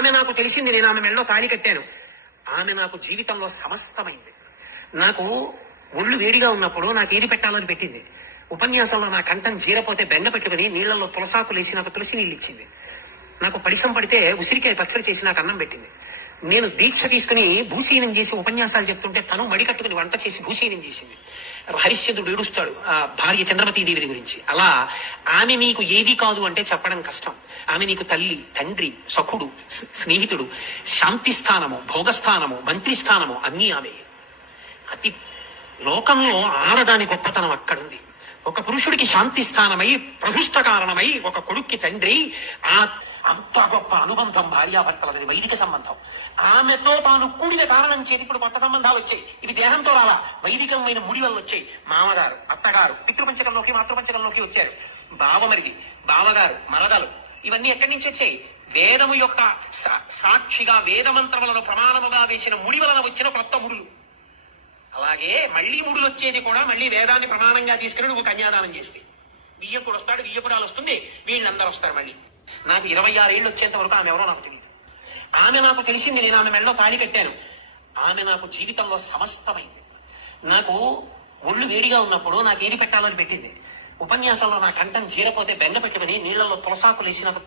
ఆమె నాకు తెలిసింది, నేను ఆమె మెళ్ళలో తాళి కట్టాను. ఆమె నాకు జీవితంలో సమస్తమైంది. నాకు ఒళ్ళు వేడిగా ఉన్నప్పుడు నాకు ఏది పెట్టాలని పెట్టింది. ఉపన్యాసంలో నా కంఠం జీరపోతే బెంగ పెట్టుకుని నీళ్లలో తులసాకులేసి నాకు తులసి నీళ్ళు ఇచ్చింది. నాకు పరిసం పడితే ఉసిరికాయ పచ్చడి చేసి నాకు అన్నం పెట్టింది. నేను దీక్ష తీసుకుని భూషీనం చేసి ఉపన్యాసాలు చెప్తుంటే తను మడికట్టుకుని వంట చేసి భూషీనం చేసింది. హరిశ్చంద్రుడు ఏడుస్తాడు ఆ భార్య చంద్రమతీదేవి గురించి. అలా ఆమె నీకు ఏది కాదు అంటే చెప్పడం కష్టం. ఆమె నీకు తల్లి, తండ్రి, సఖుడు, స్నేహితుడు, శాంతి స్థానము, భోగస్థానము, మంత్రి స్థానము అన్నీ ఆమె. అతి లోకంలో ఆడదాని గొప్పతనం అక్కడుంది. ఒక పురుషుడికి శాంతి స్థానమై, ప్రహృష్ట కారణమై, ఒక కొడుక్కి తండ్రి, ఆ అంత గొప్ప అనుబంధం భార్యాభర్తలది, వైదిక సంబంధం. ఆమెతో తాను కూడిన కారణం చేసి ఇప్పుడు కొత్త సంబంధాలు వచ్చాయి. ఇవి దేహంతో రాలా, వైదికమైన ముడి వల్ల వచ్చాయి. మామగారు, అత్తగారు పితృపంచకంలోకి మాతృపంచకంలోకి వచ్చారు. బావమరిది, బావగారు, మరదలు, ఇవన్నీ ఎక్కడి నుంచి వచ్చాయి? వేదము యొక్క సాక్షిగా వేదమంత్రములను ప్రమాణముగా వేసిన ముడి వలన వచ్చిన కొత్త ముడులు. అలాగే మళ్లీ ముడులు వచ్చేది కూడా మళ్లీ వేదాన్ని ప్రమాణంగా తీసుకుని నువ్వు కన్యాదానం చేస్తే బియ్యపుడు వస్తాడు, బియ్యపుడాలు వస్తుంది, వీళ్ళందరూ వస్తారు. మళ్ళీ నాకు 26 ఏళ్ళు వచ్చేంత వరకు ఆమె ఎవరో నాకు తెలియదు. ఆమె నాకు తెలిసింది, నేను ఆమె మెళ్ళలో తాళి కట్టాను. ఆమె నాకు జీవితంలో సమస్తమైంది. నాకు ఒళ్ళు వేడిగా ఉన్నప్పుడు నాకు ఏది పెట్టాలని పెట్టింది. ఉపన్యాసంలో నా కంఠం జీరపోతే బెంగ పెట్టుకుని నీళ్లలో తులసాకులేసి నాకు